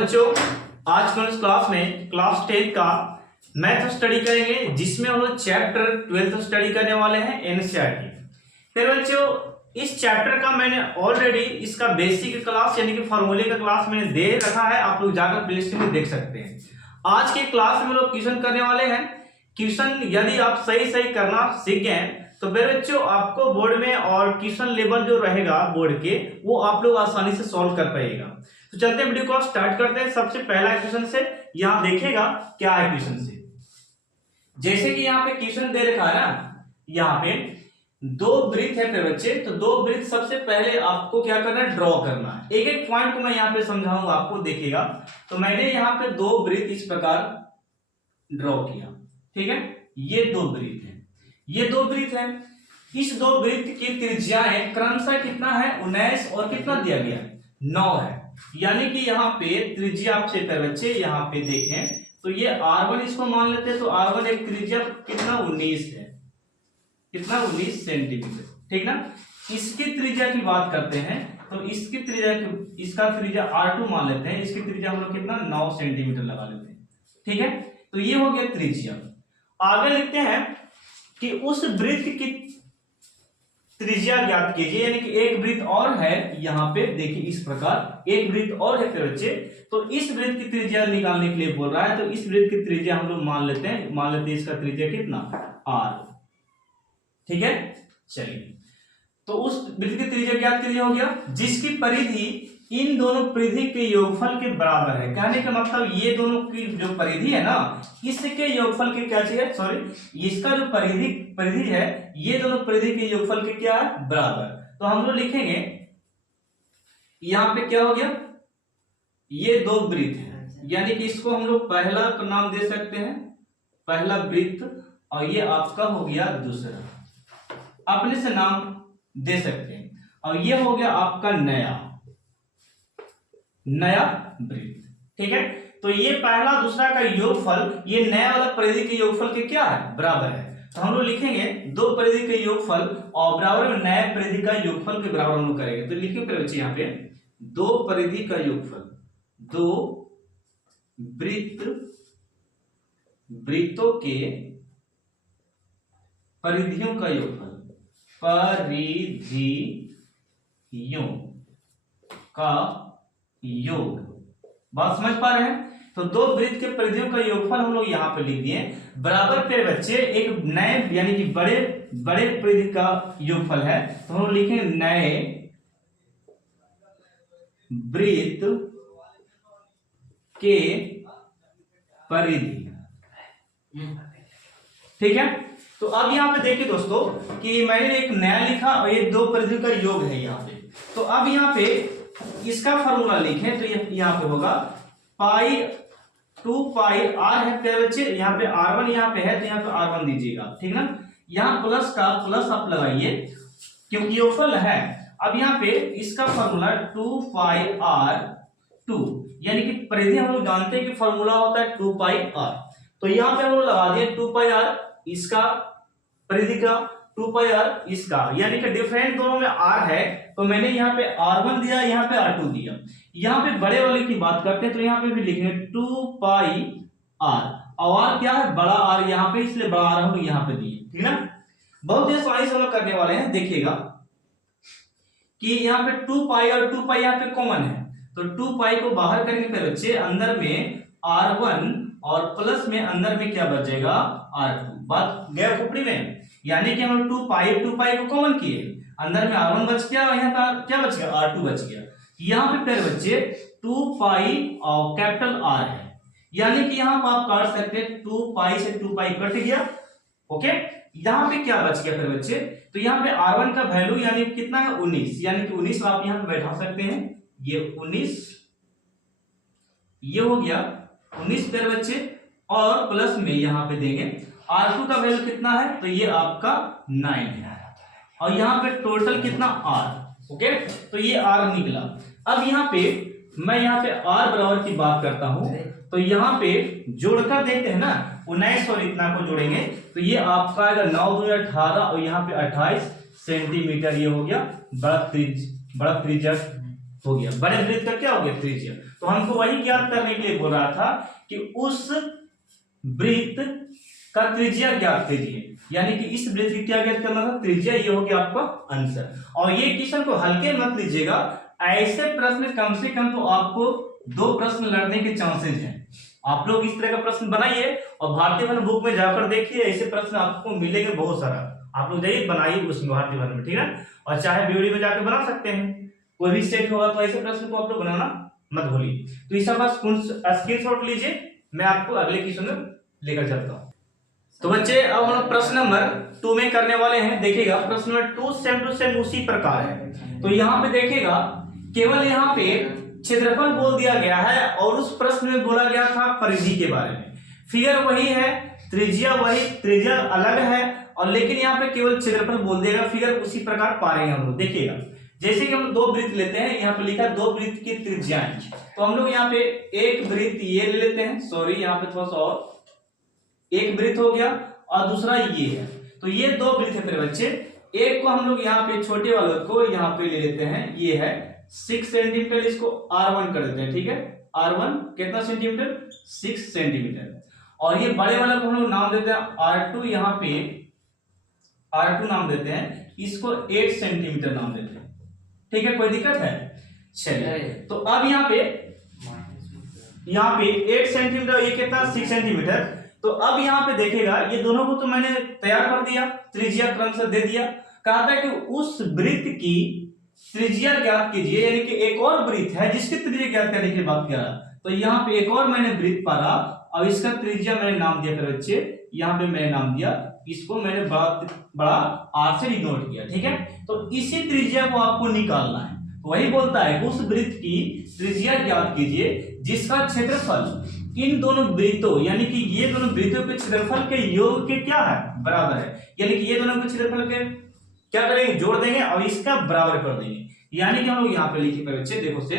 बच्चों, आज कल क्लास में क्लास 10 का मैथ स्टडी करेंगे, जिसमें हम लोग चैप्टर 12 स्टडी करने वाले हैं एनसीईआरटी। फिर बच्चों, इस चैप्टर का मैंने ऑलरेडी इसका बेसिक क्लास यानी कि फॉर्मूले का क्लास मैंने दे रखा है, आप लोग जाकर प्लेलिस्ट में देख सकते हैं। आज के क्लास में हम लोग क्वेश्चन करने वाले हैं। क्वेश्चन यदि आप सही सही करना सीख गए तो फिर बच्चों आपको बोर्ड में और क्वेश्चन लेवल जो रहेगा बोर्ड के, वो आप लोग आसानी से सॉल्व कर पाएगा। तो चलते हैं, वीडियो को स्टार्ट करते हैं। सबसे पहला क्वेश्चन से यहाँ देखेगा क्या है क्वेश्चन से। जैसे कि यहाँ पे क्वेश्चन दे रखा है ना, यहाँ पे दो वृत्त है फिर बच्चे, तो दो वृत्त सबसे पहले आपको क्या करना है, ड्रॉ करना है। एक एक पॉइंट को मैं यहाँ पे समझाऊंगा आपको, देखिएगा। तो मैंने यहाँ पे दो वृत्त इस प्रकार ड्रॉ किया, ठीक है। ये दो वृत्त है, ये दो वृत्त है। इस दो वृत्त की त्रिज्याएं क्रमशः कितना है, 19 और कितना दिया गया, 9 है। यानी कि यहाँ पे त्रिज्या आपसे बच्चे यहाँ पे देखें तो ये R1 इसको मान लेते हैं, तो R1 एक त्रिज्या कितना 19 है, कितना 19 सेंटीमीटर, ठीक ना। इसकी त्रिज्या की बात करते हैं तो इसकी त्रिज्या, इसका त्रिज्या R2 मान लेते हैं, इसकी त्रिज्या हम लोग कितना 9 सेंटीमीटर लगा लेते हैं, ठीक है। तो ये हो गया त्रिज्या। आगे लिखते हैं कि उस वृत्त की त्रिज्या ज्ञात कीजिए, यानी कि एक वृत्त और है यहाँ पे, देखिए इस प्रकार एक वृत्त और है फिर बच्चे। तो इस वृत्त की त्रिज्या निकालने के लिए बोल रहा है, तो इस वृत्त की त्रिज्या हम लोग मान लेते हैं इसका त्रिज्या कितना R, ठीक है। चलिए, तो उस वृत्त की त्रिज्या ज्ञात कीजिए हो गया, जिसकी परिधि इन दोनों परिधि के योगफल के बराबर है। कहने का मतलब ये दोनों की जो परिधि है ना, इसके योगफल के क्या चाहिए, सॉरी, इसका जो परिधि है, ये दोनों परिधि के योगफल के क्या है, बराबर। तो हम लोग लिखेंगे यहां पे क्या हो गया, ये दो वृत्त है, यानी कि इसको हम लोग पहला नाम दे सकते हैं, पहला वृत्त, और ये आपका हो गया दूसरा, अपने से नाम दे सकते हैं। और ये हो गया आपका नया वृत्त, ठीक है। तो ये पहला दूसरा का योगफल, ये नया वाला परिधि के योगफल के क्या है, बराबर है। तो हम लोग लिखेंगे दो परिधि के योगफल और बराबर में नए परिधि का योगफल के बराबर हम लोग करेंगे। तो लिखिए फिर बच्चे यहाँ पे दो परिधि का योगफल, दो वृत्तों के परिधियों का योगफल, परिधियों का योग। बात समझ पा रहे हैं। तो दो वृत्त के परिधियों का योगफल हम लोग यहाँ पे लिख दिए, बराबर फिर बच्चे एक नए यानी कि बड़े परिधि का योगफल है, तो हम लोग लिखेंगे नए वृत्त के परिधि, ठीक है। तो अब यहाँ पे देखिए दोस्तों कि मैंने एक नया लिखा और ये दो परिधि का योग है यहाँ पे। तो अब यहाँ पे इसका फॉर्मूला लिखें तो यहाँ पे होगा पाई 2 पाई r है प्यारे बच्चे, यहाँ पे R1 यहाँ पे है तो यहाँ पे R1 दीजिएगा, ठीक ना। यहाँ प्लस का प्लस आप लगाइए क्योंकि योगफल है। अब यहाँ पे इसका फॉर्मूला 2 पाई R2, यानी कि परिधि हम लोग जानते हैं कि फॉर्मूला होता है 2 पाई R। तो यहाँ पे हम लोग लगा दिए 2 पाई R इसका परिधि का, 2 पाई R इसका, यानी कि डिफरेंट दोनों में R है, तो मैंने यहाँ पे R1 दिया, यहाँ पे R2 दिया। यहाँ पे बड़े वाले की बात करते हैं तो यहाँ पे भी लिखेंगे 2 पाई R, और R क्या है, बड़ा R यहाँ पे, इसलिए बड़ा R हम यहाँ पे दिए, ठीक ना। बहुत ही आसानी से हम लोग करने वाले हैं। देखिएगा कि यहाँ पे 2 पाई और 2 पाई यहाँ पे कॉमन है, तो 2 पाई को बाहर करेंगे फिर बच्चे, अंदर में R1 और प्लस में अंदर में क्या बचेगा, R2। बात गया खोपड़ी में, यानी कि हम लोग 2 पाई को कॉमन किए, अंदर में R1 बच गया, यहाँ पर क्या बच गया, R2 बच गया। यहाँ पे फिर बच्चे 2 पाई और कैपिटल R है, यानी कि यहाँ पर आप काट सकते हैं 2 पाई से 2 पाई कट गया, ओके। यहाँ पे क्या बच गया फिर बच्चे, तो यहाँ पे R1 का वैल्यू यानी कितना है 19, यानी कि 19 आप यहाँ पे बैठा सकते हैं, ये 19 ये हो गया 19 फिर बच्चे, और प्लस में यहाँ पे देंगे R2 का वैल्यू कितना है, तो ये आपका 9 है, और यहाँ पे टोटल कितना R, ओके। तो ये R निकला। अब यहाँ पे मैं यहाँ पे R बराबर की बात करता हूं, तो यहाँ पे जोड़कर देखते हैं ना, 19 और इतना को जोड़ेंगे तो ये आपका आएगा 9 दूनी 18, और यहाँ पे 28 सेंटीमीटर ये हो गया बड़ा त्रिज्या हो गया। बड़े वृत्त का क्या हो गया? त्रिज्या। तो हमको वही ज्ञात करने के लिए बोल रहा था कि उस वृत्त का त्रिज्या ज्ञात कीजिए, यानी कि इस वृत्त की क्या ज्ञात करना था? त्रिज्या। ये हो गया आपका आंसर। और ये क्वेश्चन को हल्के मत लीजिएगा, ऐसे प्रश्न कम से कम तो आपको 2 प्रश्न लड़ने के चांसेस हैं। आप लोग इस तरह का प्रश्न बनाइए और भारतीय वन बुक में जाकर देखिए, ऐसे प्रश्न आपको मिलेंगे बहुत सारा। आप लोग जाइए बनाइए उसमें भारतीय वन में, ठीक है। और चाहे वीडियो में जाकर बना सकते हैं, कोई भी सेट होगा तो ऐसे प्रश्न को आप लोग बनाना मत भूलिए। तो इस बार स्क्रीनशॉट लीजिए, मैं आपको अगले क्वेश्चन में लेकर चलता हूं। तो बच्चे अब हम लोग प्रश्न नंबर 2 में करने वाले हैं। देखिएगा प्रश्न नंबर 2 सेम टू सेम उसी प्रकार है। तो यहाँ पे देखिएगा केवल यहाँ पे क्षेत्रफल बोल दिया गया है और उस प्रश्न में बोला गया था परिधि के बारे में। फिगर वही है, त्रिज्या वही, त्रिज्या अलग है, और लेकिन यहाँ पे केवल क्षेत्रफल बोल देगा, फिगर उसी प्रकार पा रहे हैं हम लोग। देखिएगा जैसे कि हम 2 वृत्त लेते हैं, यहाँ पे लिखा है 2 वृत्त की त्रिज्याएं। तो हम लोग यहाँ पे एक वृत्त ये ले लेते हैं, सॉरी यहाँ पे थोड़ा सा और, एक वृत्त हो गया और दूसरा ये है। तो ये 2 वृत्त है मेरे बच्चे। एक को हम लोग यहाँ पे छोटे वाले को यहाँ पे ले लेते हैं, ये है 6 सेंटीमीटर, इसको R1 कर देते हैं, ठीक है। R1 कितना सेंटीमीटर? 6 सेंटीमीटर। और ये बड़े वाले को हम लोग नाम देते हैं R2, यहाँ पे R2 नाम देते हैं, इसको 8 सेंटीमीटर नाम देते हैं, ठीक है। कोई दिक्कत है? चलिए, तो अब यहाँ पे 8 सेंटीमीटर, ये कितना? 6 सेंटीमीटर। तो अब यहाँ पे देखेगा ये दोनों को तो मैंने तैयार कर दिया, त्रिज्या क्रमशः दे दिया। कहा था कि उस वृत्त की त्रिज्या ज्ञात कीजिए, यानी कि एक और वृत्त है जिसकी त्रिज्या ज्ञात करने की बात करा। तो यहाँ पे एक और मैंने वृत्त पाला और इसका त्रिज्या मैंने नाम दिया मेरे बच्चे, यहाँ पे मैंने नाम दिया, इसको मैंने बड़ा आर से डिनोट किया, ठीक है। तो इसी त्रिज्या को आपको निकालना है। तो वही बोलता है उस वृत्त की त्रिज्या ज्ञात कीजिए जिसका क्षेत्रफल इन दोनों वृत्तों, यानी कि ये दोनों वृत्तों के क्षेत्रफल के योग के क्या है? बराबर है। यानी कि ये दोनों के क्षेत्रफल के क्या करेंगे? जोड़ देंगे और इसका बराबर कर देंगे। यानी कि हम लोग यहाँ पे लिखेंगे बच्चे, देखो से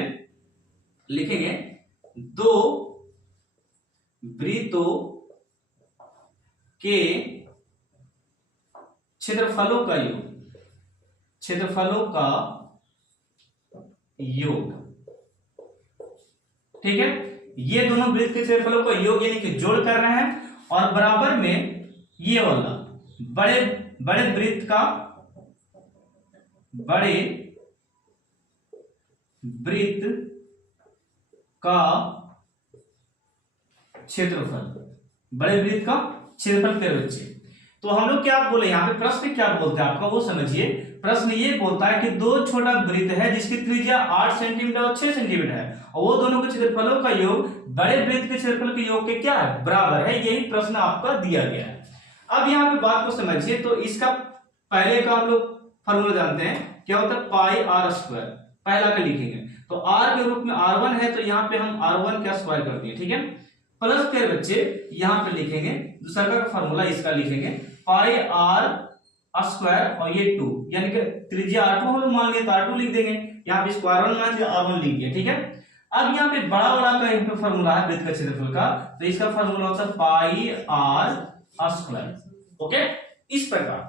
लिखेंगे 2 वृत्तों के क्षेत्रफलों का योग, क्षेत्रफलों का योग, ठीक है। ये दोनों वृत्त के क्षेत्रफलों का योग यानी कि जोड़ कर रहे हैं, और बराबर में ये वाला बड़े वृत्त का, बड़े वृत्त का क्षेत्रफल, बड़े वृत्त का क्षेत्रफल के बच्चे। तो हम लोग क्या बोले यहाँ पे? प्रश्न क्या बोलते हैं आपका वो समझिए। प्रश्न ये बोलता है कि 2 छोटा वृत्त है जिसकी त्रिज्या 8 सेंटीमीटर और 6 सेंटीमीटर है, और वो दोनों के क्षेत्रफलों का योग बड़े वृत्त के क्षेत्रफल के योग के क्या है? बराबर है। यही प्रश्न आपका दिया गया है। अब यहाँ पे बात को समझिए। तो इसका पहले का हम लोग फॉर्मूला जानते हैं, क्या होता है? पाई आर स्क्वायर। पहला का लिखेंगे तो आर के रूप में R1 है, तो यहाँ पे हम R1 का स्क्वायर कर दिए, ठीक है। प्लस फिर बच्चे यहाँ पे लिखेंगे दूसरा का फॉर्मूला, इसका लिखेंगे पाई आर स्क्वायर और ये 2, यानी कि त्रिज्या R2 हम लोग मान लिया तो R2 लिख देंगे, यहाँ पे इसको R1 मान लिया R1 लिख दिया, ठीक है। अब यहाँ पे बड़ा वाला का यहाँ पे फॉर्मूला है वृत्त का क्षेत्रफल का, तो इसका फॉर्मूला होता है पाई आर स्क्वायर। ओके, इस प्रकार।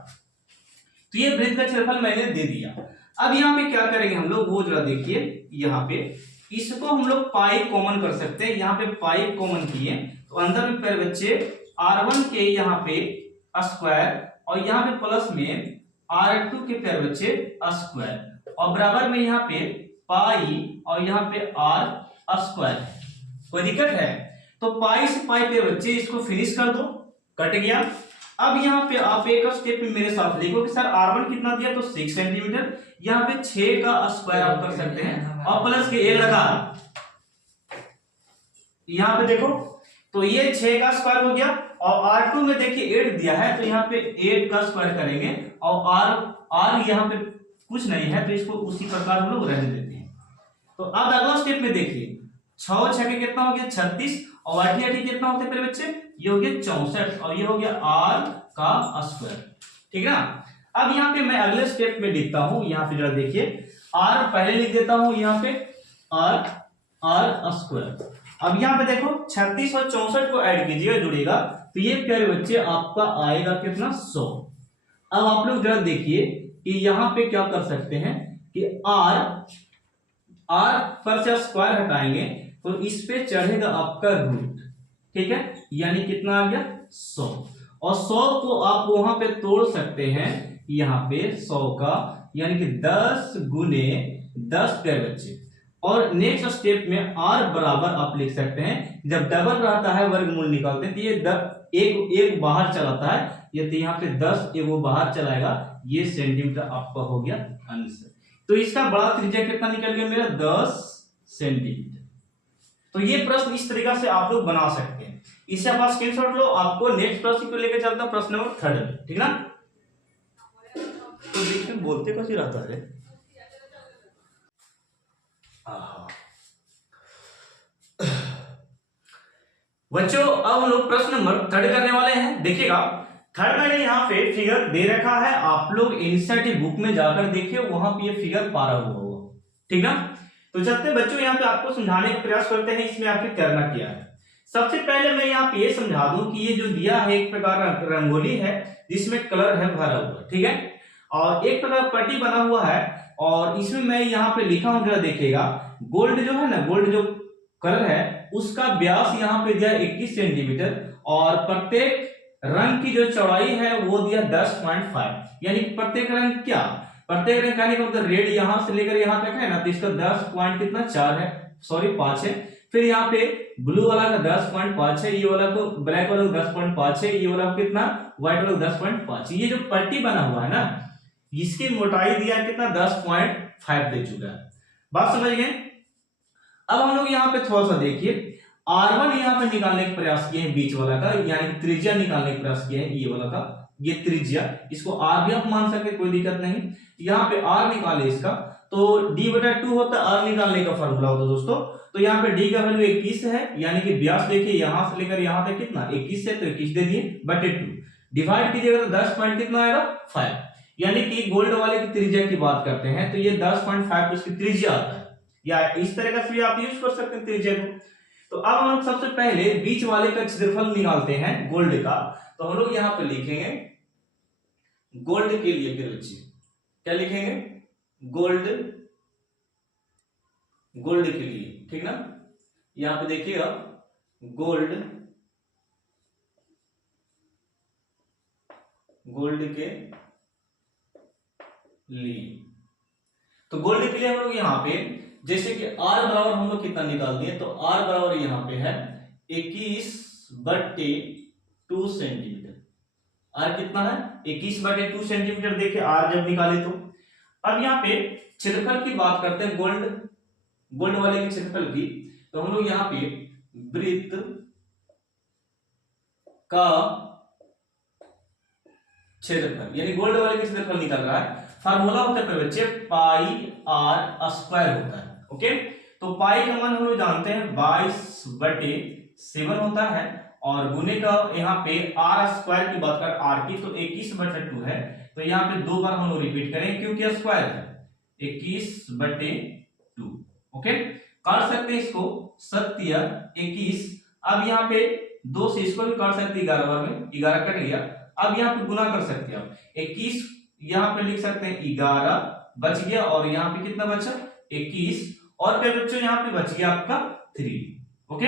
तो ये वृत्त का क्षेत्रफल मैंने दे दिया। अब यहाँ पे क्या करेंगे हम लोग, वो जरा देखिए, यहाँ पे इसको हम लोग पाई कॉमन कर सकते हैं। यहाँ पे पाई कॉमन किए तो अंदर में फिर बच्चे R1 के यहाँ पे स्क्वायर और यहाँ पे प्लस में R2 के फिर बच्चे स्क्वायर, और बराबर में यहाँ पे पाई और यहाँ पे आर स्क्वायर। कोई दिक्कत है? तो पाई से पाई पे बच्चे इसको फिनिश कर दो, कट गया। अब यहाँ पे आप एक स्टेप में मेरे साथ लिखो कि सर R1 कितना दिया? तो 6 सेंटीमीटर। यहाँ पे 6 का स्क्वायर आप कर सकते हैं और प्लस के ए लगा, यहाँ पे देखो तो ये 6 का स्क्वायर हो गया, और R2 में देखिए 8 दिया है तो यहाँ पे 8 का स्क्वायर करेंगे, और R यहाँ पे कुछ नहीं है तो इसको उसी प्रकार हम लोग रहने देते हैं। तो अब अगला स्टेप में देखिए 6 6 कितना हो गया? 36, और 8 8 कितना होते हैं बच्चे? ये हो गया 64, और ये हो गया R का स्क्वायर, ठीक है ना। अब यहाँ पे मैं अगले स्टेप में लिखता हूं, यहाँ पे जरा देखिए R पहले लिख देता हूं, यहाँ पे R स्क्वायर। अब यहाँ पे देखो 36 और 64 को ऐड कीजिएगा, जुड़ेगा तो ये प्यारे बच्चे आपका आएगा कितना? 100। अब आप लोग जरा देखिए कि यहाँ पे क्या कर सकते हैं कि R आर पर से स्क्वायर हटाएंगे तो इस पे चढ़ेगा आपका रूट, ठीक है, यानी कितना आ गया 100। और 100 को आप वहां पे तोड़ सकते हैं यहाँ पे 100 का, यानी कि 10 गुने 10 प्यारे बच्चे। और नेक्स्ट स्टेप में आर बराबर आप लिख सकते हैं, जब डबल रहता है वर्गमूल निकालते हैं तो ये एक बाहर चलाता है, ये तो यहाँ पे 10 वो बाहर चलाएगा, ये सेंटीमीटर आपका हो गया आंसर। तो इसका बड़ा त्रिज्या कितना निकल गया मेरा 10 सेंटीमीटर। तो ये प्रश्न इस तरीका से आप लोग बना सकते हैं। इसे आप स्क्रीनशॉट लो, आपको नेक्स्ट प्रश्न को लेकर चलता हूं, प्रश्न नंबर 3, ठीक ना। तो बीच में बोलते कैसे रहता है बच्चों। अब हम लोग प्रश्न नंबर 3 करने वाले हैं। देखिएगा 3 मैंने यहाँ पे फिगर दे रखा है, आप लोग एनसीईआरटी बुक में जाकर देखिए, वहां पे ये फिगर पारा हुआ होगा, ठीक ना। तो चलते बच्चों यहाँ पे आपको समझाने का प्रयास करते हैं इसमें आखिर करना क्या है। सबसे पहले मैं यहाँ पे ये समझा दूं कि ये जो दिया है एक प्रकार रंगोली है जिसमें कलर है भरा हुआ, ठीक है, और एक प्रकार पट्टी बना हुआ है, और इसमें मैं यहाँ पे लिखा हूं, जरा देखिएगा, गोल्ड जो है ना, गोल्ड जो कलर है उसका व्यास यहाँ पे दिया 21 सेंटीमीटर, और प्रत्येक रंग की जो चौड़ाई है वो दिया 10.5, यानी प्रत्येक रंग क्या, प्रत्येक रंग कहने का मतलब रेड यहां से लेकर यहां तक है ना, तो इसका 10 पॉइंट कितना 4 है, सॉरी 5 है। फिर यहाँ पे ब्लू वाला का 10.5 है, ये वाला को ब्लैक वाला का 10.5 है, ये वाला कितना व्हाइट वाला 10.5। ये जो पट्टी बना हुआ है ना, इसकी मोटाई दिया कितना 10.5 दे चुका है। बात समझ गए। अब हम लोग यहाँ पे थोड़ा सा देखिए, R1 यहाँ पे निकालने का प्रयास किए हैं बीच वाला का, यानी त्रिज्या निकालने का प्रयास किए हैं ये वाला का, ये त्रिज्या, इसको R भी आप मान सकते, कोई दिक्कत नहीं। यहाँ पे R निकाले इसका, तो D/2 होता है R निकालने का फॉर्मूला होता है दोस्तों। तो यहाँ पे D का वैल्यू 21 है, यानी कि व्यास देखिए यहां से लेकर यहां तक कितना 21 है, तो 21 दे दिए बटे 2, डिवाइड कीजिएगा तो 10 पॉइंट कितना आएगा 5, यानी कि गोल्ड वाले की त्रिज्या की बात करते हैं तो ये 10.5 इसकी त्रिज्या आता है, या इस तरह का भी आप यूज कर सकते हैं त्रिज्या को। तो अब हम लोग सबसे पहले बीच वाले का क्षेत्रफल निकालते हैं गोल्ड का। तो हम लोग यहाँ पे लिखेंगे गोल्ड के लिए, फिर बच्चे क्या लिखेंगे, गोल्ड के लिए, ठीक ना। यहाँ पे देखिएगा गोल्ड के लिए, तो गोल्ड के लिए हम लोग यहाँ पे जैसे कि R बराबर हम लोग कितना निकाल दिए, तो R बराबर यहाँ पे है 21/2 सेंटीमीटर। R कितना है 21/2 सेंटीमीटर। देखिए R जब निकाले तो अब यहाँ पे क्षेत्रफल की बात करते हैं, गोल्ड वाले के क्षेत्रफल की। तो हम लोग यहाँ पे वृत्त का क्षेत्रफल, यानी गोल्ड वाले का क्षेत्रफल निकल रहा है, फार्मूला होता है बच्चे पाई R स्क्वायर होता है, ओके। तो पाई का मान हम लोग जानते हैं 22/7 होता है, और गुने का यहाँ पे R स्क्वायर की बात कर R की, तो 21/2 है, तो यहाँ पे 2 बार हम लोग रिपीट करें क्योंकि स्क्वायर है 21/2, ओके। काट सकते हैं इसको 7×21, अब यहाँ पे 2 से इसको भी काट सकते हैं, 11 बार में 11 कट गया। अब यहाँ पे गुना कर सकते हैं आप, 21 यहाँ पे लिख सकते हैं 11 बच गया, और यहाँ पे कितना बचा 21, और फिर बच्चों यहाँ पे बच गया आपका 3, ओके।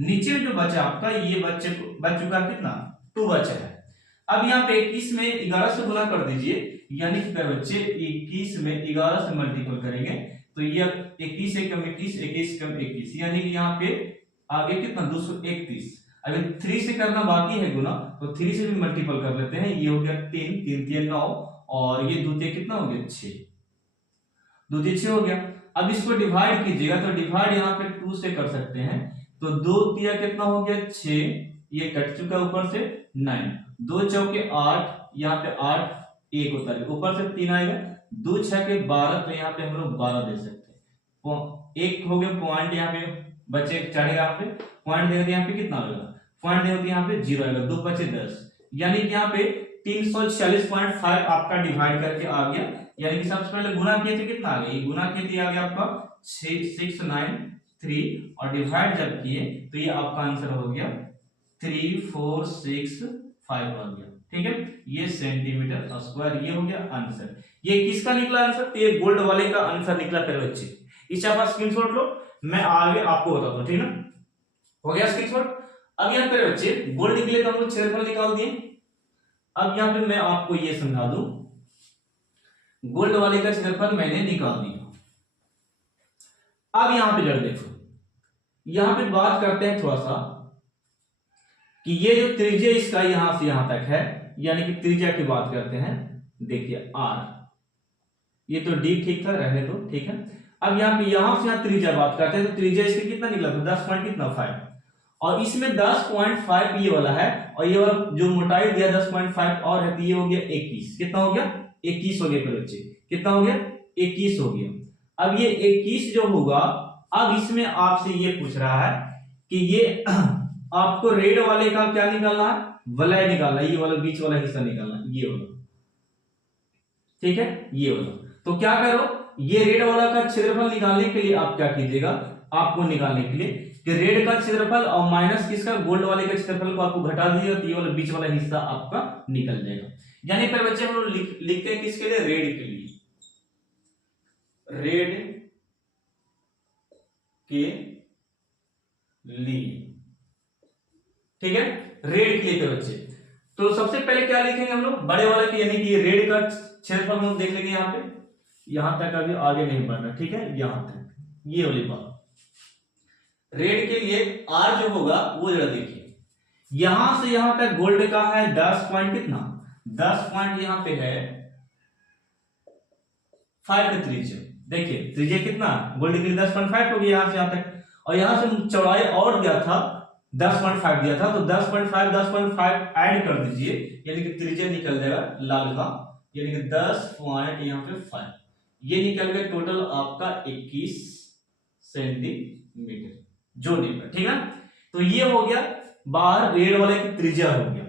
नीचे जो बचा आपका ये बच चुका कितना 2 बचा है। अब यहाँ पे 21 में 11 से गुना कर दीजिए, यानी कि बच्चे 21 में 11 से मल्टीपल करेंगे तो ये 21 से कम 21, 21 कम 21, यानी कि यहाँ पे आगे कितना 231। अगर 3 से करना बाकी है गुना, तो 3 से भी मल्टीपल कर लेते हैं, ये हो गया 3, 3 3 9, और ये द्वितीय कितना हो गया 6, द्वितीय 6 हो गया। अब इसको डिवाइड कीजिएगा, तो डिवाइड यहाँ पे 2 से कर सकते हैं, तो 2 तिया कितना हो गया 6, ये कट चुका ऊपर से 9, 2 चौके 8, यहाँ पे 8 1 होता है, ऊपर से 3 आएगा, 2 6 के 12, तो यहाँ पे हम लोग 12 दे सकते हैं। एक हो गया पॉइंट, यहाँ पे बच्चे चढ़ेगा, यहाँ पे पॉइंट देगा, यहाँ पे कितना होगा पॉइंट देगा, यहाँ पे 0 आएगा, 2 बचे 10, यानी कि यहाँ पे 340.5 आपका डिवाइड करके आ गया, यानी कि सबसे पहले गुना किए थे कितना आ गया, ये गुना किए थे आ गया आपका 693, और डिवाइड जब किए तो ये आपका आंसर हो गया 3465 आ गया, ठीक है। ये सेंटीमीटर स्क्वायर, ये हो गया आंसर। ये किसका निकला आंसर, तो ये गोल्ड वाले का आंसर निकला। फिर बच्चे इसका आप स्क्रीनशॉट लो, मैं आगे आपको बताता हूँ, ठीक ना। हो गया स्क्रीनशॉट। अब यहाँ पे बच्चे गोल्ड के लिए तो हम लोग क्षेत्रफल निकाल दिए। अब यहाँ पे मैं आपको ये समझा दूं, गोल्ड वाले का क्षेत्रफल मैंने निकाल दिया। अब यहां पे जरा देखो, यहां पे बात करते हैं थोड़ा सा कि ये जो त्रिज्या इसका यहां से यहां तक है, यानी कि त्रिज्या की बात करते हैं। देखिए आर, ये तो डी ठीक था, रहने दो, ठीक है। अब यहाँ पे यहां से यहां त्रिज्या बात करते हैं, तो त्रिज्या इसका कितना निकला था, 10 पॉइंट कितना 5, और इसमें 10.5 ये वाला है, और ये वाला जो मोटाई दिया 10.5 और है, तो ये हो गया 21। कितना हो गया, 21 हो गया। फिर बच्चे कितना हो गया, 21 हो गया। अब ये 21 जो होगा, अब इसमें आपसे ये पूछ रहा है कि ये आपको रेड वाले का क्या निकालना है, वलय निकालना, ये वाला बीच वाला हिस्सा निकालना, ये वाला, ठीक है, ये वाला। तो क्या करो, ये रेड वाला का क्षेत्रफल निकालने के लिए आप क्या कीजिएगा, आपको निकालने के लिए कि रेड का क्षेत्रफल और माइनस किसका, गोल्ड वाले का क्षेत्रफल को आपको घटा दीजिएगा, तो ये वाला बीच वाला हिस्सा आपका निकल जाएगा। यानी फिर बच्चे हम लोग लिखते हैं किसके लिए, रेड के लिए, रेड के लिए, ठीक है, रेड के लिए बच्चे। तो सबसे पहले क्या लिखेंगे हम लोग, बड़े वाले के, यानी कि रेड का क्षेत्रफल हम देख लेंगे यहाँ पे, यहां तक अभी आगे नहीं बढ़ना, ठीक है, यहां तक, ये वाली बात। रेड के लिए आर जो होगा वो जरा देखिए, यहां से यहां तक गोल्ड का है 10 पॉइंट कितना, 10 पॉइंट यहां पे है 5 का त्रिज्या। देखिए त्रिज्या कितना, गोल्ड के लिए 10.5 हो गया यहां से यहां तक, और यहां से चौड़ाई और दिया था 10.5 दिया था, तो 10.5 ऐड कर दीजिए, यानी कि त्रिज्या निकल जाएगा लाल का, यानी कि 10 पॉइंट यहाँ पे 5, ये निकल गया टोटल आपका 21 सेंटीमीटर जो निकला, ठीक है। तो ये हो गया बाहर रेड वाले की त्रिज्या हो गया।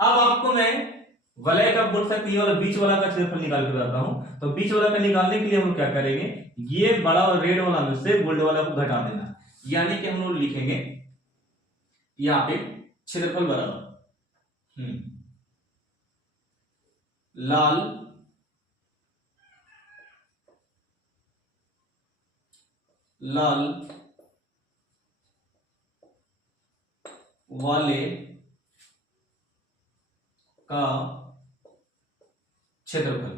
अब आपको मैं वलय का बोल सकते, ये वाला बीच वाला का क्षेत्रफल निकाल के बताता हूं। तो बीच वाला का निकालने के लिए हम क्या करेंगे, ये बड़ा रेड वाला में से गोल्ड वाला को घटा देना, यानी कि हम लोग लिखेंगे यहाँ पे क्षेत्रफल बराबर लाल वाले का क्षेत्रफल,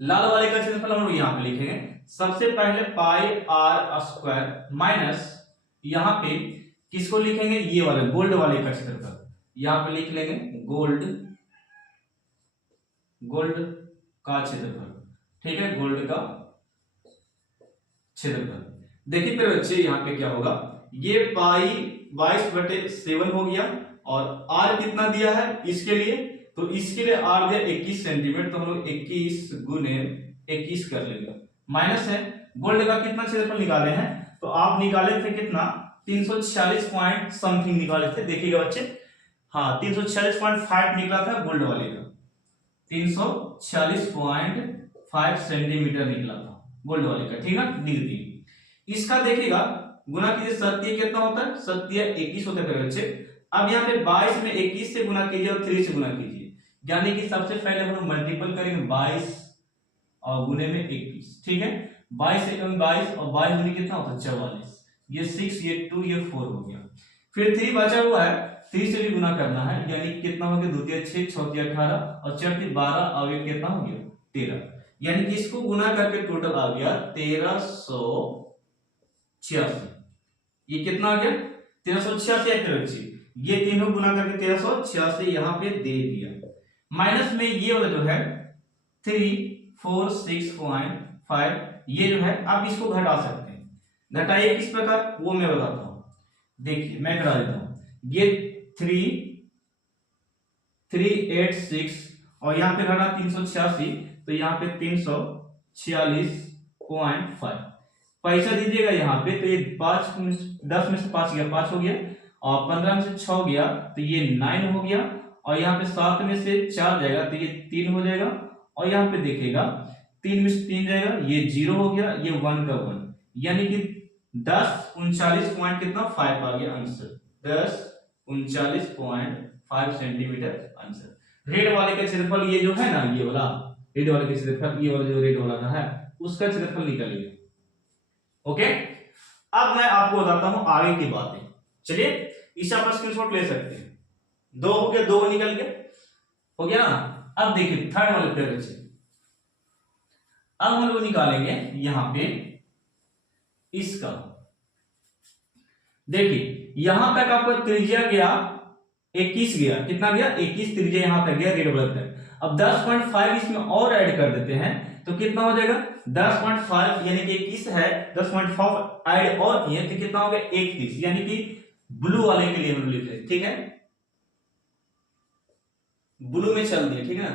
लाल वाले का क्षेत्रफल हम लोग यहां पे लिखेंगे। सबसे पहले पाई आर स्क्वायर माइनस, यहां पे किसको लिखेंगे, ये वाले गोल्ड वाले का क्षेत्रफल, यहां पे लिख लेंगे गोल्ड का क्षेत्रफल, ठीक है, गोल्ड का क्षेत्रफल। देखिए फिर बच्चे यहाँ पे क्या होगा, ये पाई 22/7 हो गया, और आर कितना दिया है इसके लिए, तो इसके लिए आर दिया 21 सेंटीमीटर, तो हम लोग 21 गुने 21 कर लेंगे, माइनस है गोल्ड का कितना क्षेत्रफल निकाले हैं, तो आप निकाले थे कितना 346 पॉइंट समथिंग निकाले थे, देखिएगा बच्चे, हाँ 346.5 निकला था गोल्ड वाले का, 346.5 सेंटीमीटर निकला था गोल्ड वाले का, ठीक है, डिग्री। इसका देखिएगा गुना कीजिए, सत्य कितना होता है, सत्य 21 होता है बच्चे। अब यहाँ पे 22 में 21 से गुना कीजिए और 3 से गुना कीजिए, यानी कि सबसे पहले हम लोग मल्टीपल करेंगे 22 और गुने में 21, ठीक है, 22 से 22 और 22 गुने कितना होता है 44, ये 6 ये 2 ये 4 हो गया। फिर 3 बचा हुआ है, 3 से भी गुना करना है, यानी कि कितना हो गया, 2 × 6 6 × 18 और 4 × 12 और ये कितना हो गया 13, यानी कि इसको गुना करके टोटल आ गया 1386। ये कितना आ गया 1386 है बच्चे, ये तीनों गुना करके 1386 यहाँ पे दे दिया। माइनस में ये वाला जो है 346.5, ये जो है आप इसको घटा सकते हैं, घटाइए किस प्रकार वो मैं बताता हूं। देखिए मैं घटा देता हूं, ये 386 और यहाँ पे घटा 386, तो यहाँ पे 346.5 पैसा दीजिएगा यहाँ पे, तो ये 10 में से 5 गया 5 हो गया, और 15 में से 6 गया तो ये 9 हो गया, और यहाँ पे 7 में से 4 जाएगा तो ये 3 हो जाएगा, और यहाँ पे देखिएगा 3 में से 3 जाएगा, ये 0 हो गया, ये 1 का 1, यानी कि 1039 पॉइंट कितना 5 आ गया आंसर, 1039.5 सेंटीमीटर आंसर। रेड वाले का क्षेत्रफल ये जो है ना, ये वाला रेड वाले का क्षेत्रफल, ये वाला जो रेड वाला का है उसका क्षेत्रफल निकालिए। ओके, अब मैं आपको बताता हूं आगे की बातें। चलिए इसे आप स्क्रीनशॉट ले सकते हैं। दो हो गया, दो निकल गया, हो गया ना। अब देखिए थर्ड वाले पे बचे। अब हम लोग निकालेंगे यहां पे इसका। देखिए यहां तक आपका त्रिज्या गया 21 गया, कितना गया 21 त्रिज्या यहां तक गया रेड वाले तक। अब 10.5 इसमें और ऐड कर देते हैं तो कितना हो जाएगा 10.5 यानी कि 21 है, 10.5 ऐड और किए तो कितना हो गया 31, यानी कि ब्लू वाले के लिए हम लिख रहे, ठीक है, ब्लू में चल दिए, ठीक है ना,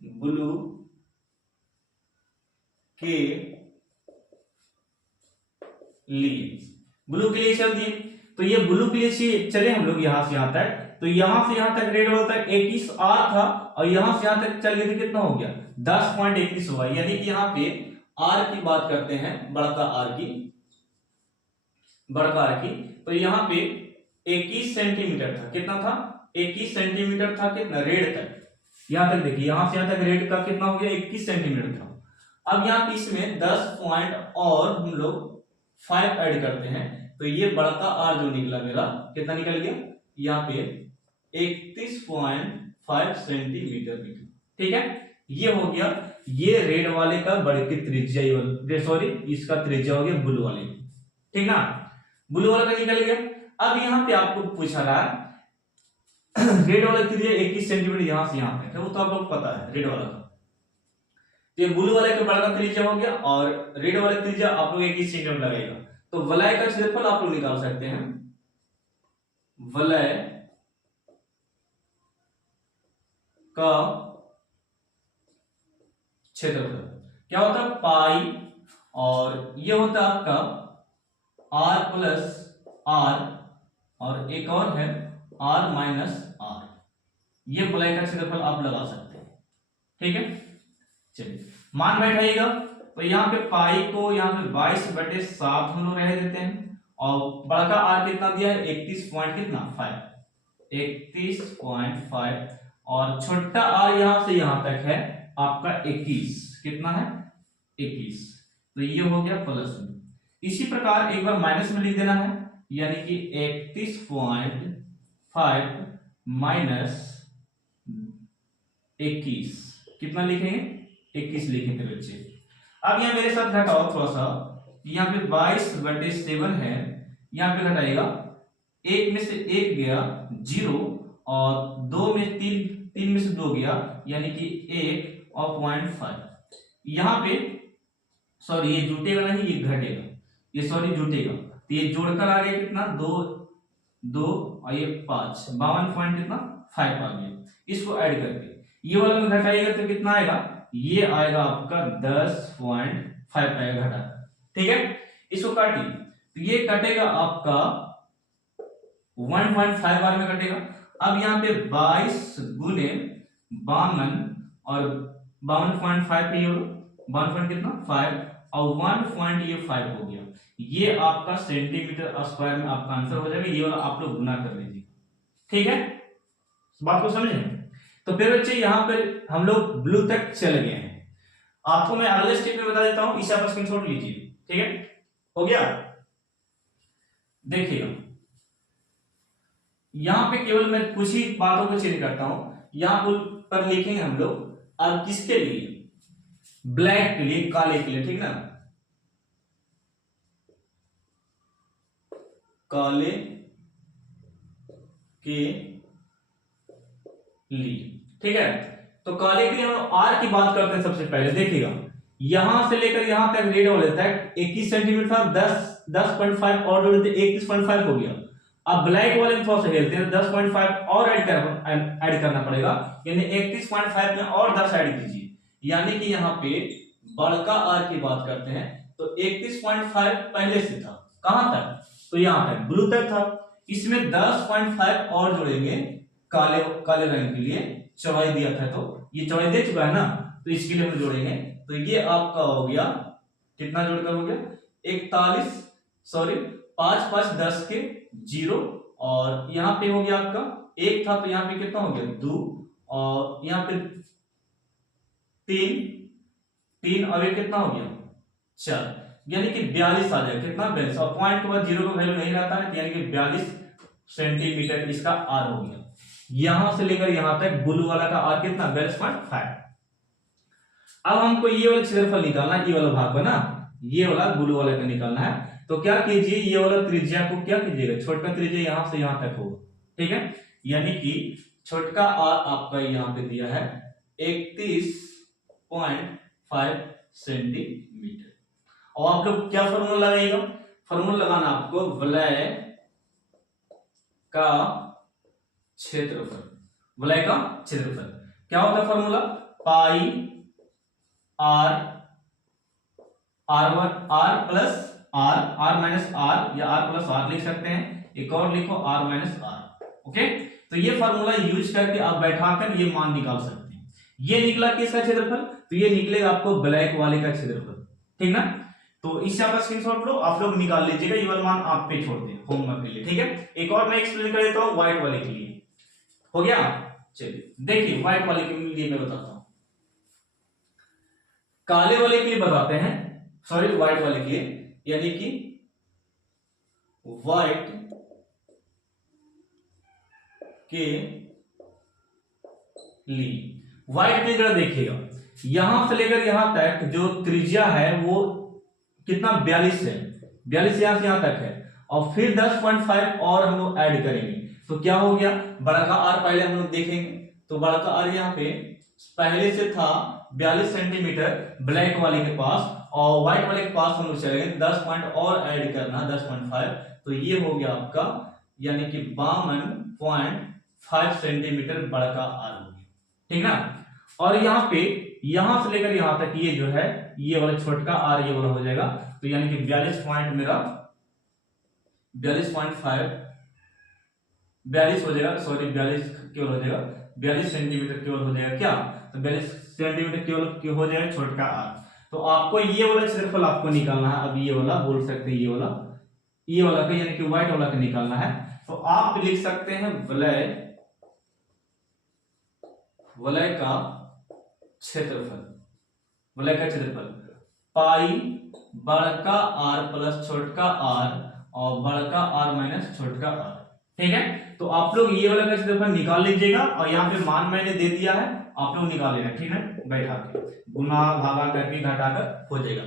ब्लू के लिए, ब्लू के लिए चल दिए। तो ये ब्लू के लिए चले हम लोग यहां से यहां तक, तो यहां से यहां तक रेड वाला तक 21 आर था और यहां से यहां तक चल गए तो कितना हो गया 10.21 हुआ। यानी कि यहां पे आर की बात करते हैं, बड़का आर की, बड़का आर की, तो यहां पे 21 सेंटीमीटर था, कितना था 21 सेंटीमीटर था, कितना रेड तक, यहां तक देखिए यहां से यहां तक रेड का कितना हो गया 21 सेंटीमीटर था। अब यहाँ पे इसमें 10 पॉइंट और हम लोग 5 ऐड करते हैं तो ये बड़का आर जो निकला मेरा कितना निकल गया यहाँ पे 31.5 सेंटीमीटर निकला, ठीक है। ये हो गया ये रेड वाले का बड़े की त्रिज्या, सॉरी इसका त्रिज्या हो गया ब्लू वाले, ठीक ना, ब्लू वाला का निकल गया। अब यहाँ पे आपको पूछा रहा रेड वाला त्रिज्या 21 सेंटीमीटर यहां से यहां तक है, वो तो आप लोग पता है रेड वाला का। तो ये ब्लू वाले का बड़ा त्रिज्या हो गया और रेड वाले त्रिज्या आप लोग 21 सेंटीमीटर लगेगा। तो वलय का क्षेत्रफल आप लोग निकाल सकते हैं, वलय का क्षेत्रफल क्या होता है पाई, और ये होता है आपका आर प्लस आर, और एक और है आर माइनस आर। ये वलय का क्षेत्रफल आप लगा सकते हैं, ठीक है। चलिए मान बैठाइएगा, तो यहाँ पे पाई को यहाँ पे 22/7 हम लोग रह देते हैं, और बड़का आर कितना दिया है 31 पॉइंट कितना 5, 31.5, और छोटा आर यहां से यहां तक है आपका 21, कितना है 21, तो ये हो गया प्लस में। इसी प्रकार एक बार माइनस में लिख देना है, यानी कि 31.5 माइनस 21 कितना लिखेंगे 21 लिखेंगे बच्चे। अब यहाँ मेरे साथ घटाओ थोड़ा सा, यहाँ पे 22/7 है, यहाँ पे घटाएगा, एक में से एक गया 0 और दो में तीन में से 2 गया, यानी कि 1 और 0.5। यहाँ पे सॉरी ये जुटेगा नहीं, ये घटेगा, ये सॉरी जुटेगा, तो ये जोड़कर आ गया कितना 2 और ये 5, 52 पॉइंट कितना 5 आ गया। इसको ऐड करके ये वाला में घटाइएगा तो कितना आएगा, ये आएगा आपका 10.5 आएगा घटा, ठीक है। इसको काटिए तो ये कटेगा आपका 1.5 बार में कटेगा। अब यहाँ पे 22 गुने 52 और 52.5 पे 1 कितना 5 और 1.5 हो गया, ये आपका सेंटीमीटर स्क्वायर में आपका आंसर हो जाएगा। ये वाला आप लोग गुना कर लीजिए, ठीक है, बात को समझे। तो फिर बच्चे यहां पर हम लोग ब्लू तक चले गए हैं, आपको मैं अगले स्टेप में बता देता हूं, इसे आप स्क्रीनशॉट लीजिए, ठीक है, हो गया। देखिएगा यहां पे केवल मैं कुछ ही बातों को चेंज करता हूं, यहां पर लिखेंगे हम लोग अब किसके लिए, ब्लैक के लिए, काले के लिए, ठीक ना, काले के लिए, ठीक है। तो काले के लिए हम आर की बात करते हैं सबसे पहले। देखिएगा यहां से लेकर यहां तक रेड वाले तक 21 सेंटीमीटर था, 10.5 और जोड़ देते 21.5 हो गया। अब ब्लैक वाले में थोड़ा सा खेलते हैं, 10.5 और ऐड करना पड़ेगा, यानी 31.5 में और 10 ऐड कीजिए, यानी कि यहाँ पे बड़का आर की बात करते हैं तो 31.5 पहले से था, कहां तक, तो यहां तक ब्लू तक था, इसमें 10.5 और जोड़ेंगे काले रंग के लिए, चौड़ाई दिया था तो ये चौड़ाई दे चुका है ना, तो इसके लिए हम जोड़ेंगे, तो ये आपका हो गया कितना जोड़कर हो गया 41, सॉरी 5 5 10 के 0, और यहाँ पे हो गया आपका 1 था तो यहाँ पे कितना हो गया 2, और यहाँ पे 3 और ये कितना हो गया 4, यानी कि 42 आ जाएगा। कितना? 42। और पॉइंट के बाद जीरो का वैल्यू नहीं रहता है, यानी कि 42 सेंटीमीटर इसका आर हो गया। यहां से लेकर यहां तक ब्लू वाला का आर कितना? 42.5। अब हमको ये वाला क्षेत्रफल निकालना है, ये वाला भाग बना, ये वाला ब्लू वाला का निकालना है। तो क्या कीजिए, ये वाला त्रिज्या को क्या कीजिएगा, छोटका त्रिज्या यहां से यहां तक होगा, ठीक है। यानी कि छोटका आर आपका यहां पे दिया है 31.5 सेंटीमीटर। और आप लोग क्या फॉर्मूला लगाएगा? फॉर्मूला लगाना आपको वलय का क्षेत्रफल। वलय का क्षेत्रफल क्या होता है formula? Pi r, r plus r minus r, या आर प्लस आर लिख सकते हैं। एक और लिखो आर माइनस आर। ओके, तो ये फार्मूला यूज करके आप बैठाकर ये मान निकाल सकते हैं। ये निकला किसका क्षेत्रफल? तो ये निकलेगा आपको ब्लैक वाले का क्षेत्रफल, ठीक ना। तो इस का स्क्रीनशॉट लो, आप लोग निकाल लीजिएगा। ये वाला मान आप पे छोड़ दें होमवर्क के लिए, ठीक है। एक और मैं एक्सप्लेन कर देता हूं व्हाइट वाले के लिए। हो गया? चलिए देखिए, व्हाइट वाले के लिए मैं बताता हूं, काले वाले के लिए बताते हैं, सॉरी व्हाइट वाले के लिए, यानी कि व्हाइट के लिए। व्हाइट के जरा देखिएगा, यहां से लेकर यहां तक जो त्रिज्या है वो कितना? 42 है। 42 यहां से यहां तक है, और फिर 10.5 और हम लोग ऐड करेंगे तो क्या हो गया? बड़ा का आर पहले हम लोग देखेंगे, तो बड़ा का आर यहाँ पे पहले से था 42 सेंटीमीटर ब्लैक वाले के पास, और व्हाइट वाले के पास हम लोग चले गए 10 पॉइंट और ऐड करना 10.5, तो ये हो गया आपका यानी कि 52.5 सेंटीमीटर बड़ा का आर हो गया, ठीक ना। और यहाँ पे यहां से लेकर यहां तक ये जो है ये वाला छोटका आर ये वाला हो जाएगा, तो यानी कि 42 पॉइंट मेरा 42.5 42 हो जाएगा, सॉरी 42 केवल हो जाएगा, 42 सेंटीमीटर केवल हो जाएगा क्या? तो 42 सेंटीमीटर केवल हो जाएगा छोटका आर। तो आपको ये वाला क्षेत्रफल आपको निकालना है। अब ये वाला बोल सकते हैं, ये वाला का यानी कि व्हाइट वाला का निकालना है। तो आप लिख सकते हैं वलय का क्षेत्रफल। वलय का क्षेत्रफल पाई बड़का आर प्लस छोटका आर और बड़का आर माइनस छोटका आर, ठीक है। तो आप लोग ये वाला का क्षेत्रफल निकाल लीजिएगा, और यहाँ पे मान मैंने दे दिया है, आप लोग निकाल लेना, ठीक है। बैठा के गुना भागा करके घटाकर हो जाएगा।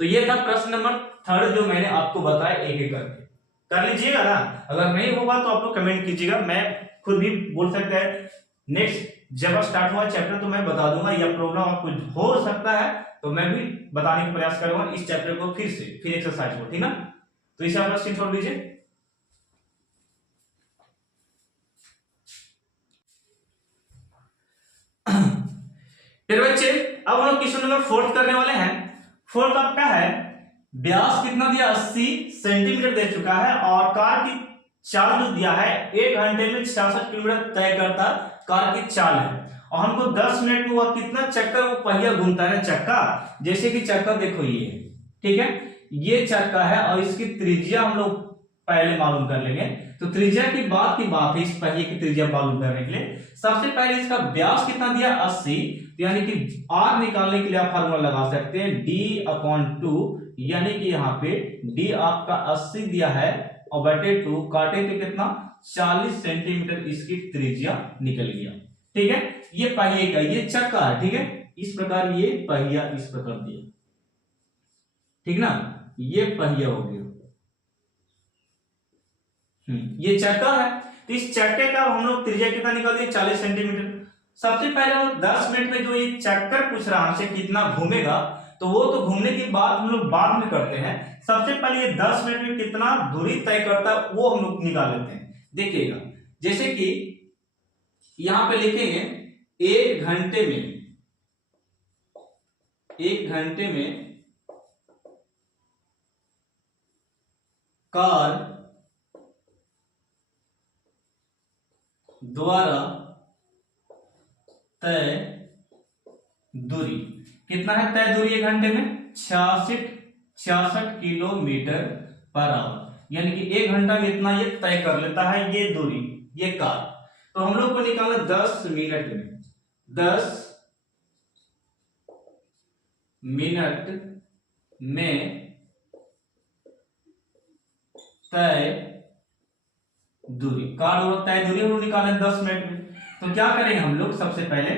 तो ये था प्रश्न नंबर 3 जो मैंने आपको बताया, एक एक करके कर लीजिएगा ना। अगर नहीं होगा तो आप लोग कमेंट कीजिएगा, मैं खुद भी बोल सकता है नेक्स्ट जब स्टार्ट हुआ चैप्टर तो मैं बता दूंगा, या प्रॉब्लम कुछ हो सकता है तो मैं भी बताने का प्रयास करूंगा इस चैप्टर को फिर एक्सरसाइज को, ठीक ना। तो इसे आप स्क्रीनशॉट लीजिए। फिर बच्चे अब हम लोग क्वेश्चन नंबर 4 करने वाले हैं। 4 आपका है, व्यास कितना दिया? 80 सेंटीमीटर दे चुका है, और कार की चाल जो दिया है 1 घंटे में 66 किलोमीटर तय करता कार की चाल है, और हमको 10 मिनट में वह कितना चक्कर वो पहिया घूमता है चक्का। जैसे कि चक्का देखो ये, ठीक है, ये चक्का है, और इसकी त्रिज्या हम लोग पहले मालूम कर लेंगे। तो त्रिज्या की बात है, इस पहिए की त्रिज्या मालूम करने के लिए सबसे पहले इसका व्यास कितना दिया? 80, यानी कि आर निकालने के लिए आप फार्मूला लगा सकते हैं D/2, यानी कि यहाँ पे D आपका 80 दिया है और बटे 2 काटे तो कितना? 40 सेंटीमीटर इसकी त्रिज्या निकल गया, ठीक है। ये पहिए का, ये चक्का है, ठीक है। इस प्रकार ये पहिया इस प्रकार दिया, ठीक ना, ये पहिया हो गया। ये चक्का है, तो इस चक्के का हम लोग त्रिज्या कितना निकाल दिए? 40 सेंटीमीटर। सबसे पहले हम 10 मिनट में जो ये चक्कर पूछ रहा हमसे कितना घूमेगा, तो वो तो घूमने की बात हम लोग बाद में करते हैं। सबसे पहले ये 10 मिनट में कितना दूरी तय करता है वो हम लोग निकाल लेते हैं। देखिएगा, जैसे कि यहां पे लिखेंगे 1 घंटे में कार द्वारा तय दूरी कितना है? तय दूरी 1 घंटे में 66 किलोमीटर पर आवर, यानी कि 1 घंटा में इतना ये तय कर लेता है ये दूरी, ये कार। तो हम लोग को निकालना 10 मिनट में, 10 मिनट में तय दूरी, कार्ड और तय दूरी हम लोग निकाले 10 मिनट में। तो क्या करेंगे हम लोग, सबसे पहले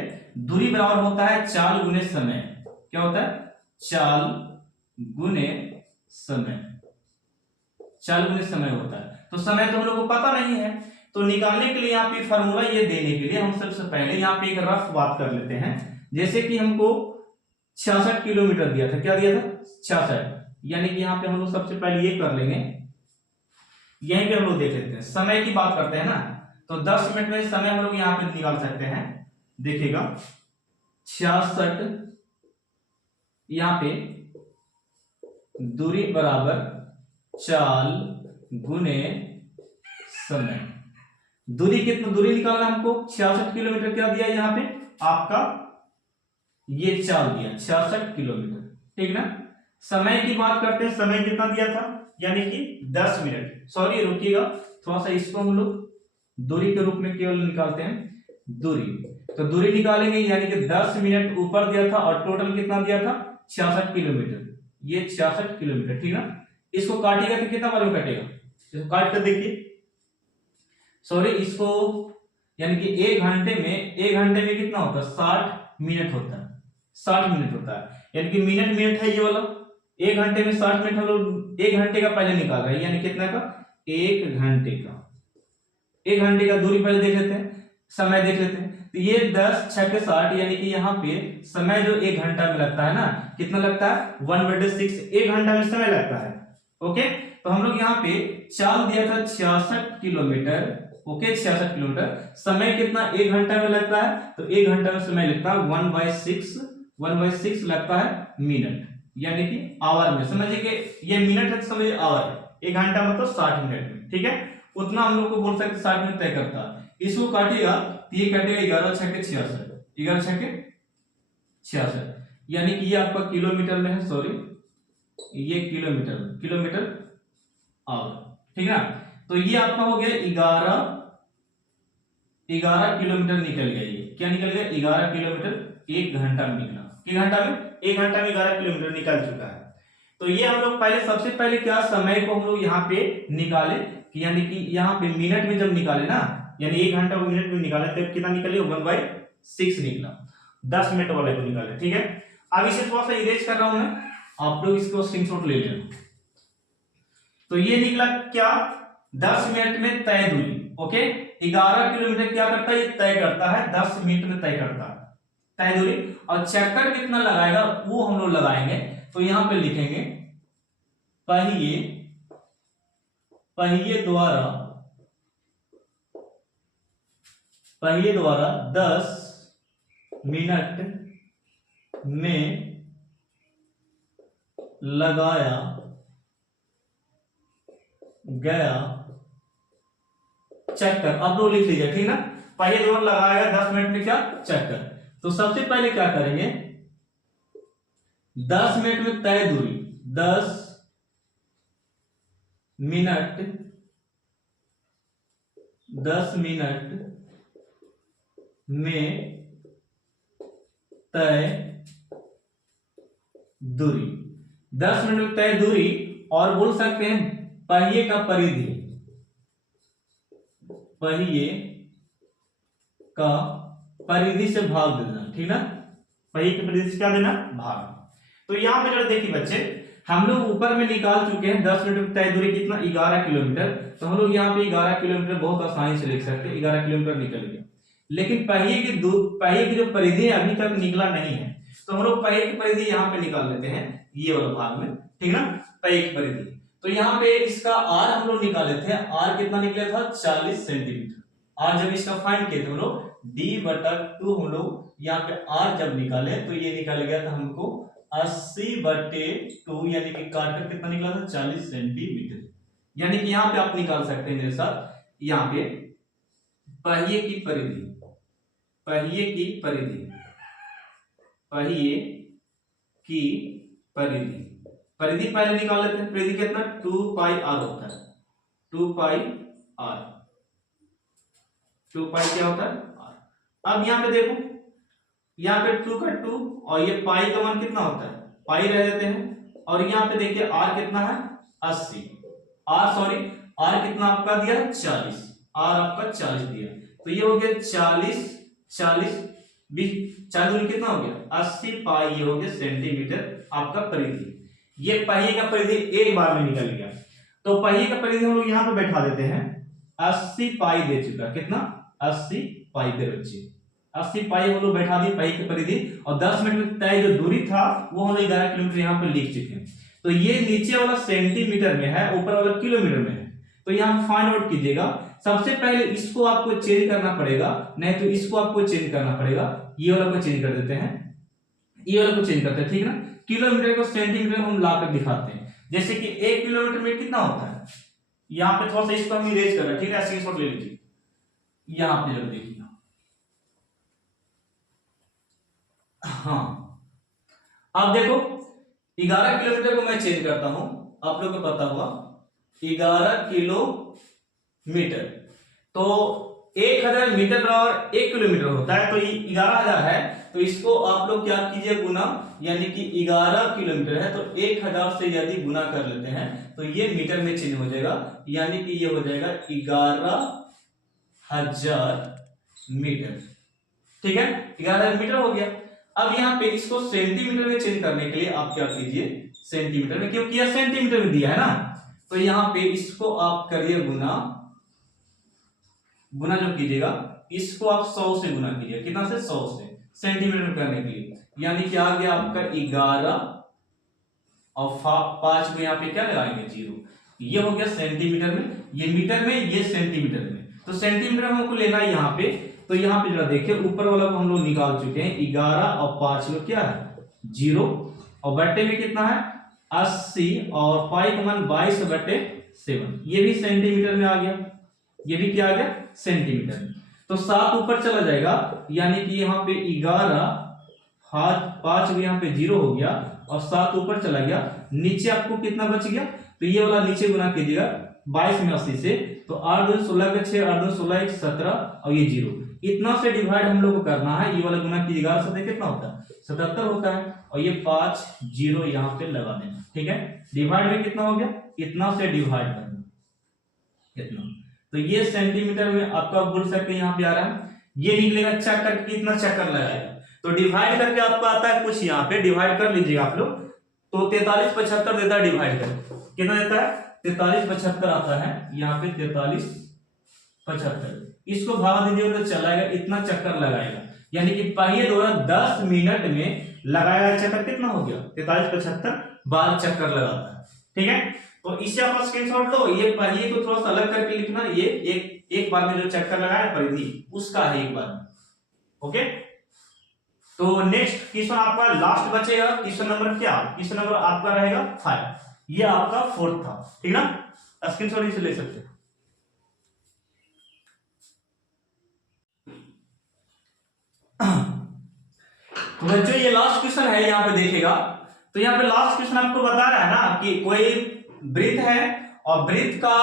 दूरी बराबर होता है चाल गुने समय। क्या होता है, चाल गुने समय, चाल गुने समय होता है। तो समय तो हम लोग को पता नहीं है, तो निकालने के लिए यहाँ पे फॉर्मूला ये देने के लिए हम सबसे पहले यहाँ पे एक रफ बात कर लेते हैं। जैसे कि हमको 66 किलोमीटर दिया था, क्या दिया था 66, यानी कि यहाँ पे हम लोग सबसे पहले ये कर लेंगे, यहीं पे हम लोग देख लेते हैं, समय की बात करते हैं ना, तो 10 मिनट में समय हम लोग यहाँ पे निकाल सकते हैं। देखिएगा 66 यहाँ पे दूरी बराबर चाल गुने समय, दूरी कितना, दूरी निकालना हमको 66 किलोमीटर, क्या दिया यहाँ पे आपका, ये चाल दिया 66 किलोमीटर, ठीक ना। समय की बात करते हैं, समय कितना दिया था, यानी कि 10 मिनट, सॉरी रुकिएगा थोड़ा सा, इसको हम लोग दूरी के रूप में केवल निकालते हैं दूरी। तो दूरी निकालेंगे यानी कि 10 मिनट ऊपर दिया था और टोटल कितना दिया था 66 किलोमीटर, ये 66 किलोमीटर, ठीक ना। इसको काटिएगा तो कितना बार में कटेगा, इसको काट कर देखिए, सॉरी इसको, यानी कि एक घंटे में कितना होता है 60 मिनट होता है, 60 मिनट होता है, यानी कि मिनट है ये वाला, एक घंटे में 60 मिनट हम लोग एक घंटे का पहले निकाल रहे हैं, यानी कितना का, एक घंटे का, एक घंटे का दूरी पहले देख लेते हैं, समय देख लेते हैं। तो ये 10 6 के 60, यानी कि यहाँ पे समय जो एक घंटा में लगता है ना, कितना लगता है 1/6, एक घंटा में समय लगता है। ओके, तो हम लोग यहाँ पे चाल दिया था 66 किलोमीटर, ओके 66 किलोमीटर, समय कितना एक घंटा में लगता है, तो एक घंटा में समय लगता है 1/6 लगता है मिनट, यानी कि आवर में, समझिए कि ये मिनट है तो समझिए आवर है, एक घंटा मतलब 60 मिनट में, ठीक है, उतना हम लोग को बोल सकते 60 मिनट तय करता है। इसको काटिएगा तो ये कटेगा 11 6 के 66, 11 6 के 66, यानी कि ये आपका किलोमीटर में है, सॉरी ये किलोमीटर आवर, ठीक है। तो ये आपका हो गया 11 किलोमीटर निकल गया, ये क्या निकल गया 11 किलोमीटर एक घंटा में निकला, एक घंटा में 11 किलोमीटर निकल चुका है। तो ये हम लोग पहले, सबसे पहले क्या, समय को हम लोग यहाँ पे निकाले, कि यानी कि यहाँ पे मिनट में जब निकाले ना, यानी एक घंटा को मिनट में निकाले तो कितना निकले 1/6 निकला, 10 मिनट वाले को निकाले, ठीक है। अब इसे थोड़ा सा इरेज कर रहा हूं मैं, आप लोग इसको स्क्रीनशॉट ले लेना। तो ये निकला क्या, 10 मिनट में तय दूरी, ओके, 11 किलोमीटर क्या करता है, ये तय करता है 10 मिनट में तय करता है तय दूरी, और चक्कर कितना लगाएगा वो हम लोग लगाएंगे। तो यहां पे लिखेंगे पहिए द्वारा 10 मिनट में लगाया गया चक्कर, अब लोग लिख लीजिए, ठीक ना, पहिए द्वारा लगाया 10 मिनट में क्या चक्कर। तो सबसे पहले क्या करेंगे, 10 मिनट में तय दूरी, 10 मिनट में तय दूरी, 10 मिनट में तय दूरी, और बोल सकते हैं पहिए का परिधि, पहिए का परिधि से भाग देना, ठीक ना, पहिए की परिधि से क्या देना, भाग। तो यहां पे जरा देखिए बच्चे, हम लोग ऊपर में निकाल चुके हैं 10 मिनट में तय दूरी कितना 11 किलोमीटर, तो हम लोग यहाँ पे 11 किलोमीटर बहुत आसानी से लिख सकते हैं, 11 किलोमीटर निकल गया। लेकिन पहिए की जो परिधि है अभी तक निकला नहीं है, तो हम लोग पहिए की परिधि यहाँ पे निकाल लेते हैं, ये वाला भाग में, ठीक ना, पहिए की परिधि। तो यहाँ पे इसका आर हम लोग निकाले थे, आर कितना निकला था 40 सेंटीमीटर, आर जब इसका फाइंड किए थे हम लोग D/2 हम लोग यहाँ पे आर जब निकाले तो ये निकल गया था हमको 80/2, यानी कि काटकर कितना निकला था 40 सेंटीमीटर। यानी कि यहाँ पे आप निकाल सकते हैं मेरे साथ, यहाँ पे पहिए की परिधि परिधि पहले निकाल लेते हैं, परिधि कितना 2πr होता है, 2πr, 2π क्या होता है r। अब यहाँ पे देखो, यहाँ पे 2 का 2 और ये पाई का मान कितना होता है, पाई रह देते हैं, और यहाँ पे देखिए r कितना है 80, आर कितना आपका दिया है 40, आर आपका 40 दिया, तो ये हो गया 40 40 20 40 कितना हो गया 80 पाई, ये हो गया सेंटीमीटर आपका परिधि। ये पहिए का परिधि एक बार में निकल गया, तो पहिए का परिधि हम लोग यहाँ पे बैठा देते हैं, 80 पाई दे चुका, कितना 80 पाई पे बच्चे 80 पाई हम लोग बैठा दिए पहिए की परिधि, और 10 मिनट में तय जो दूरी था वो हम लोग 11 किलोमीटर यहाँ पे लिख चुके हैं। तो ये नीचे वाला सेंटीमीटर में है, ऊपर वाला किलोमीटर में है, तो यहाँ फाइंड आउट कीजिएगा। सबसे पहले इसको आपको चेंज करना पड़ेगा, नहीं तो इसको आपको चेंज करना पड़ेगा, ये वाला को चेंज कर देते हैं, ये वाला को चेंज करते हैं, ठीक है ना। किलोमीटर को सेंटीमीटर हम लाकर दिखाते हैं, जैसे कि 1 किलोमीटर में कितना होता है, यहाँ पे थोड़ा सा इसको हम इरेज कर रहे हैं, ठीक है, स्क्रीनशॉट ले लीजिए, यहाँ पे जब देखिए, हाँ अब देखो 11 किलोमीटर को मैं चेंज करता हूं, आप लोग को पता हुआ 11 किलोमीटर, तो 1000 मीटर बराबर 1 किलोमीटर होता है, तो ये 11,000 है, तो इसको आप लोग क्या कीजिए गुना, यानी कि 11 किलोमीटर है तो 1000 से यदि गुना कर लेते हैं तो ये मीटर में चेंज हो जाएगा, यानी कि ये हो जाएगा 11,000 मीटर, ठीक है, 11,000 मीटर हो गया। अब यहाँ पे इसको सेंटीमीटर में चेंज करने के लिए आप क्या कीजिए, सेंटीमीटर में, क्योंकि यह सेंटीमीटर में दिया है ना, तो यहाँ पे इसको आप करिए गुना, गुना जो कीजिएगा इसको आप 100 से गुना कीजिए, कितना से 100 से, सेंटीमीटर में करने के लिए, यानी क्या आ गया आपका 11 और 5 को यहाँ पे क्या लगाएंगे 0, ये हो गया सेंटीमीटर में, ये मीटर में, ये सेंटीमीटर में, तो सेंटीमीटर हमको लेना है यहाँ पे, तो यहाँ पे जरा देखिए ऊपर वाला को हम लोग निकाल चुके हैं, 11 और 5 में क्या है 0, और बट्टे में कितना है 80, और पाई का मान 22/7, ये भी सेंटीमीटर में आ गया, ये भी क्या आ गया सेंटीमीटर में, तो 7 ऊपर चला जाएगा, यानी कि यहाँ पे 11 5 भी यहाँ पे 0 हो गया, और 7 ऊपर चला गया, नीचे आपको कितना बच गया, तो ये वाला नीचे गुना कीजिएगा 22 में 80 से, तो 8 2 16 के 6 8 2 16 1 17, और ये 0, इतना से डिवाइड हम लोग को करना है, ये वाला गुना कीजिएगा 11 से कितना होता है 77 होता है, और ये 5 0 यहाँ पे लगा देना, ठीक है, डिवाइड में कितना हो गया, इतना से डिवाइड करना, इतना, तो ये सेंटीमीटर में आपका बोल सकते हैं यहाँ पे आ रहा है, ये निकलेगा चक्कर, कितना चक्कर लगाएगा, तो डिवाइड करके आपका आता है कुछ, यहाँ पे डिवाइड कर लीजिएगा आप लोग, तो 43 75 देता है, डिवाइड कर कितना देता है 43 75 आता है, यहाँ पे 43 75, इसको भाग दीजिए तो चलाएगा, इतना चक्कर लगाएगा, यानी कि पहिए द्वारा 10 मिनट में लगाया चक्कर कितना हो गया 43 75 बार चक्कर लगाता है, ठीक है, तो इससे आप स्क्रीनशॉट लो, ये पहिए को थोड़ा सा अलग करके लिखना, ये एक बार में जो चक्कर लगाया परिधि उसका है एक बार में, ओके। तो नेक्स्ट क्वेश्चन आपका लास्ट बचेगा, क्वेश्चन नंबर क्या, क्वेश्चन नंबर आपका रहेगा 5, ये आपका 4th था, ठीक ना, स्क्रीनशॉट इसे ले सकते हैं। तो बच्चों ये लास्ट क्वेश्चन है, यहाँ पे देखेगा, तो यहाँ पे लास्ट क्वेश्चन आपको बता रहा है ना कि कोई वृत्त है और वृत्त का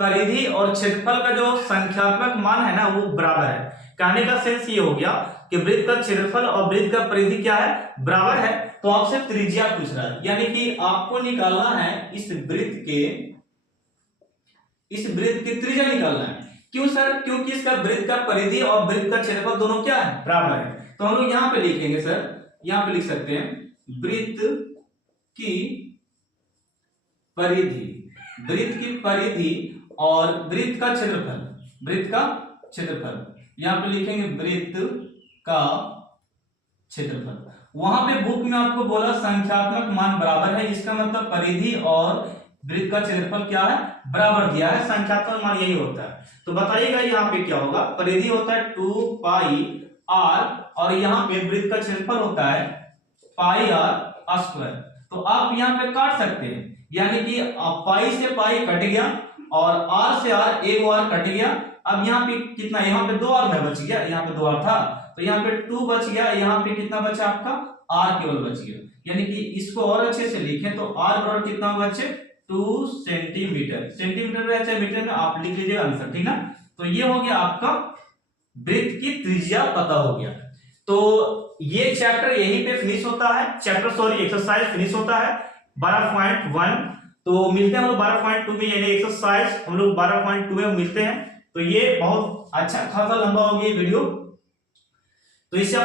परिधि और क्षेत्रफल का जो संख्यात्मक मान है ना वो बराबर है, कहने का सेंस ये हो गया कि वृत्त का क्षेत्रफल और वृत्त का परिधि क्या है बराबर है, तो आपसे त्रिज्या पूछ रहा है, यानी कि आपको निकालना है इस वृत्त की त्रिज्या निकालना है, क्यों सर, क्योंकि इसका वृत्त का परिधि और वृत्त का क्षेत्रफल दोनों क्या है बराबर है, तो हम लोग यहाँ पे लिखेंगे सर, यहाँ पे लिख सकते हैं वृत्त की परिधि और वृत्त का क्षेत्रफल, यहाँ पे लिखेंगे वृत्त का क्षेत्रफल, वहां पे बुक में आपको बोला संख्यात्मक मान बराबर है, इसका मतलब परिधि और वृत्त का क्षेत्रफल क्या है बराबर दिया है, संख्यात्मक मान यही होता है, तो बताइएगा यहाँ पे क्या होगा, परिधि होता है 2 पाई r, और यहाँ पे वृत्त का क्षेत्रफल होता है पाई r स्क्वायर, तो आप यहाँ पे काट सकते हैं, यानी कि पाई से पाई कट गया और r से r एक r कट गया, अब यहाँ पे कितना, यहाँ पे 2r में बच गया, यहाँ पे 2r था, तो यहाँ पे 2 बच गया, यहाँ पे कितना बचा आपका r केवल बच गया, यानी कि इसको और अच्छे से लिखें तो r बराबर कितना होगा बच्चे 2 सेंटीमीटर, सेंटीमीटर में चाहे मीटर में आप लिख लीजिएगा आंसर, ठीक ना, तो ये हो गया आपका वृत्त की त्रिज्या पता हो गया। तो ये चैप्टर यहीं पे फिनिश होता है, एक्सरसाइज फिनिश होता है 12.1। तो मिलते हैं हम लोग 12.2 में, यानी एक्सरसाइज हम लोग 12.2 में मिलते हैं। तो ये बहुत अच्छा खासा लंबा हो गया वीडियो, तो इससे